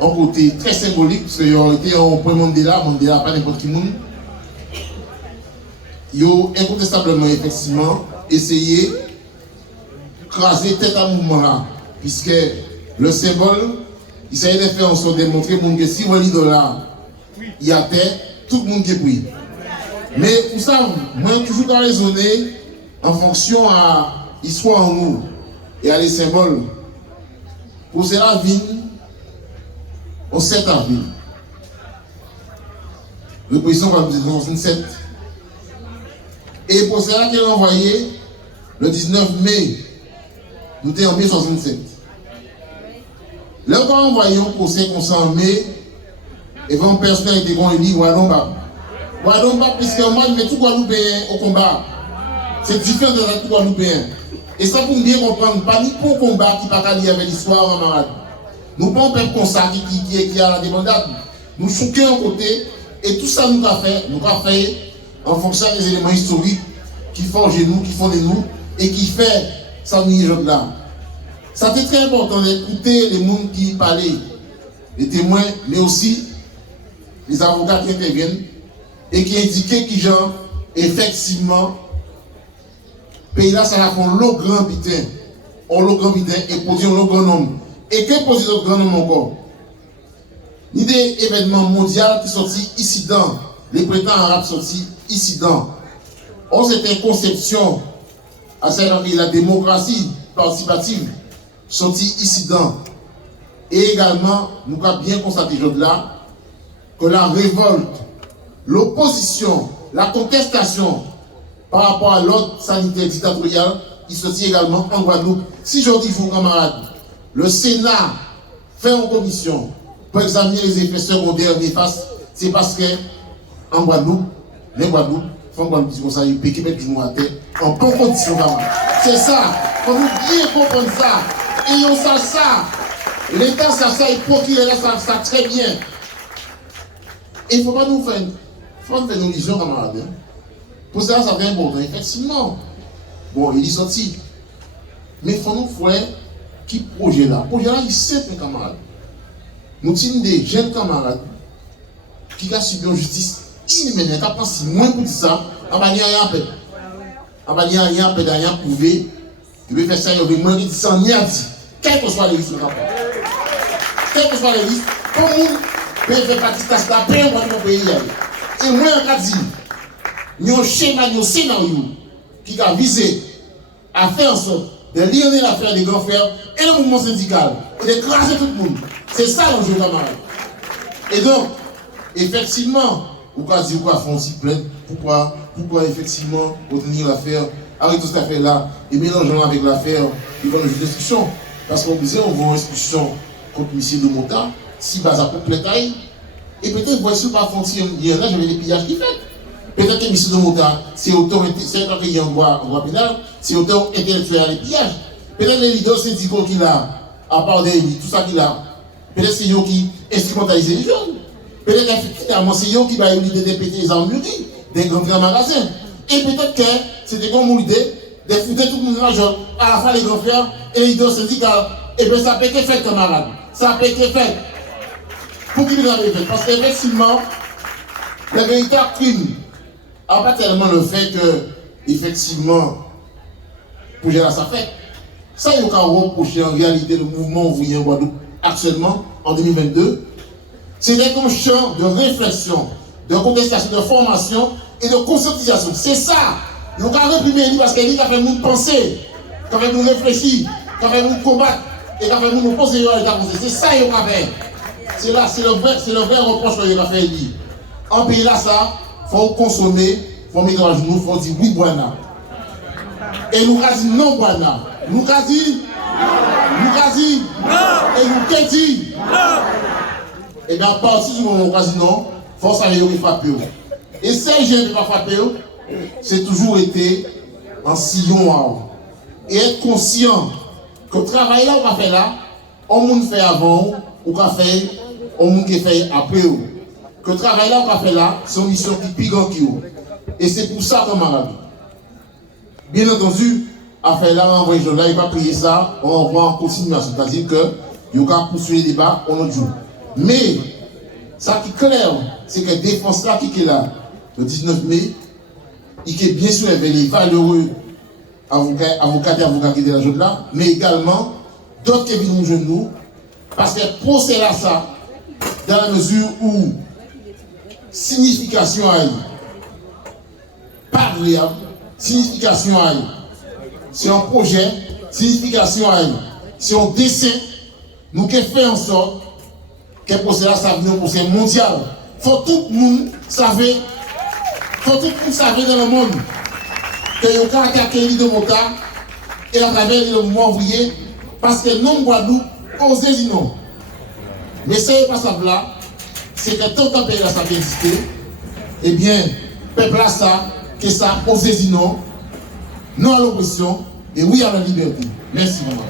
un côté très symbolique, parce qu'il y a été un point Mandela pas n'importe qui monde. Ils ont incontestablement, effectivement, essayé de craser tête à mouvement là, puisque le symbole, il s'agit de faire en sorte de montrer que si vous l'idée là, il y a terre, tout le monde qui est pris. Mais vous savez, moi, je toujours raisonner en fonction à l'histoire en nous et à les symboles. Pour cela, vigne au 7 avril. Le président va vous dire 67. Et pour cela, qu'il a envoyé le 19 mai, nous étions en mai 67. Là, on a envoyé un procès comme ça en mai, et quand une personnalité qu'on élit, Wadonba, puisque moi, je mets tout Guadeloupéen au combat. C'est différent de tout Guadeloupéen. Et ça, pour bien comprendre, pas ni pour combat qui n'est pas lié avec l'histoire en malade. Nous ne pouvons pas comme ça qui a la débandade. Nous choquons un côté, et tout ça, nous avons fait en fonction des éléments historiques qui forgent nous, qui font de nous, et qui fait ça nous là. Ça c'est très important d'écouter les gens qui parlaient, les témoins, mais aussi les avocats qui interviennent et qui indiquaient qui genre, effectivement, le pays là, ça va faire le grand bitin, et poser le grand nombre. Et que poser le grand nombre encore? Ni des événements mondiaux qui sont sortis ici dans, les prétendants arabes sortis ici dans. On c'était une conception à savoir que la démocratie participative sortie ici dans. Et également, nous avons bien constaté là que la révolte, l'opposition, la contestation par rapport à l'ordre sanitaire dictatorial, il sortit également en Guadeloupe. Si je dis, vous camarades, le Sénat fait une commission pour examiner les effets secondaires néfastes, c'est parce que en Guadeloupe, les Guadeloupe, font Guadeloupe, c'est comme ça, ils peuvent mettre genoux à terre en bonne condition. C'est ça, il faut nous bien comprendre ça. Et on sait ça. L'État, ça, il procure ça très bien. Et il ne faut pas nous faire une illusion, camarades. Pour ça, ça fait important. Effectivement, bon, il est sorti. Mais il faut nous faire qui projet là. Projet là, il sait, mes camarades. Nous sommes des jeunes camarades qui ont subi une justice inhumaine, qui ont pensé moins pour ça, en bas, il n'y a rien à faire. En bas, il n'y a rien à faire, il n'y a rien à prouver. Il veut faire ça, il veut moins de ça, il n'y a dit. Quels que soient les risques, quels que soient les risques, comme nous, peut faire partie de ça, après, on va dans pays. Et moi, on a dit, nous avons un schéma, nous avons un scénario qui a visé à faire en sorte de lier l'affaire des grands frères et le mouvement syndical, et d'écraser tout le monde. C'est ça l'enjeu, camarade. Et donc, effectivement, pourquoi dire quoi faire aussi plainte? Pourquoi effectivement retenir l'affaire, arrêter cette affaire-là et mélanger avec l'affaire devant le juge d'instruction? Parce qu'on disait, on voit une instruction contre M. de Monta, si bas à peu taille, et peut-être, voici pas frontière, il y en a, j'avais des pillages qui fait. Peut-être que M. de Monta, c'est autant qu'il en droit pénal, c'est autant intellectuel les pillages. Peut-être les leaders syndicaux qu'il a, à part de tout ça qu'il a, peut-être c'est eux qui instrumentalisent les jeunes. Peut-être qu'effectivement, c'est eux qui va l'idée de péter les armes des grands magasins. Et peut-être que c'était comme l'idée de foutre tout le monde l'argent, à la fois les grands frères et les leaders syndicaux. Et bien ça peut être fait, camarades. Ça peut être fait. Pour qui vous avez fait? Parce qu'effectivement, le véritable crime n'a pas tellement le fait que, effectivement, pour gérer ça fait. Ça, il y a un reprocher en réalité le mouvement ouvrier en Guadeloupe actuellement, en 2022. C'est un champ de réflexion, de contestation, de formation et de conscientisation. C'est ça. Nous avons réprimé parce qu'il a fait nous penser, qu'il a fait nous réfléchir, qu'il a fait nous combattre et qu'il a fait nous poser. C'est ça qu'il a fait. C'est là, c'est le vrai reproche qu'il a fait. En pays là, ça, il faut consommer, il faut mettre à genoux, il faut dire oui, Boana. Et nous avons dit non, Boana. Nous avons dit non. Et nous avons dit non. Et bien, à partir du moment où on a dit non, il faut savoir qu'il faut frapper. Et si je ne vais pas frapper, c'est toujours été en sillon. Et être conscient que le travail là, on va faire là, on va faire avant, ou qu'on fait, on va faire après. Que le travail là, on va faire là, c'est une mission qui pique en kiou. Et c'est pour ça, camarade. Bien entendu, affaire là, on va là, il va prier ça, on va en continuation. C'est-à-dire que, il y a poursuivre le débat, on autre jour. Mais, ça qui est clair, c'est que la défense là qui est là, le 19 mai, il est bien sûr les valeureux avocats et avocats qui étaient là, là, mais également d'autres qui viennent nous genoux, parce que le procès là, ça, dans la mesure où signification a pas agréable, signification a c'est un projet, signification a c'est un dessin, nous qui faisons en sorte que le procès là, ça vient un procès mondial. Faut tout le monde savoir, dans le monde que vous avez attaqué l'île de Mota et à travers l'île de Montvoyer parce que non Guadeloupe osez dire non. Mais ce n'est pas ça là, c'est que tant que le pays là ça existé, eh bien, le peuple là ça, que ça osez dire non, non à l'oppression et oui à la liberté. Merci maman.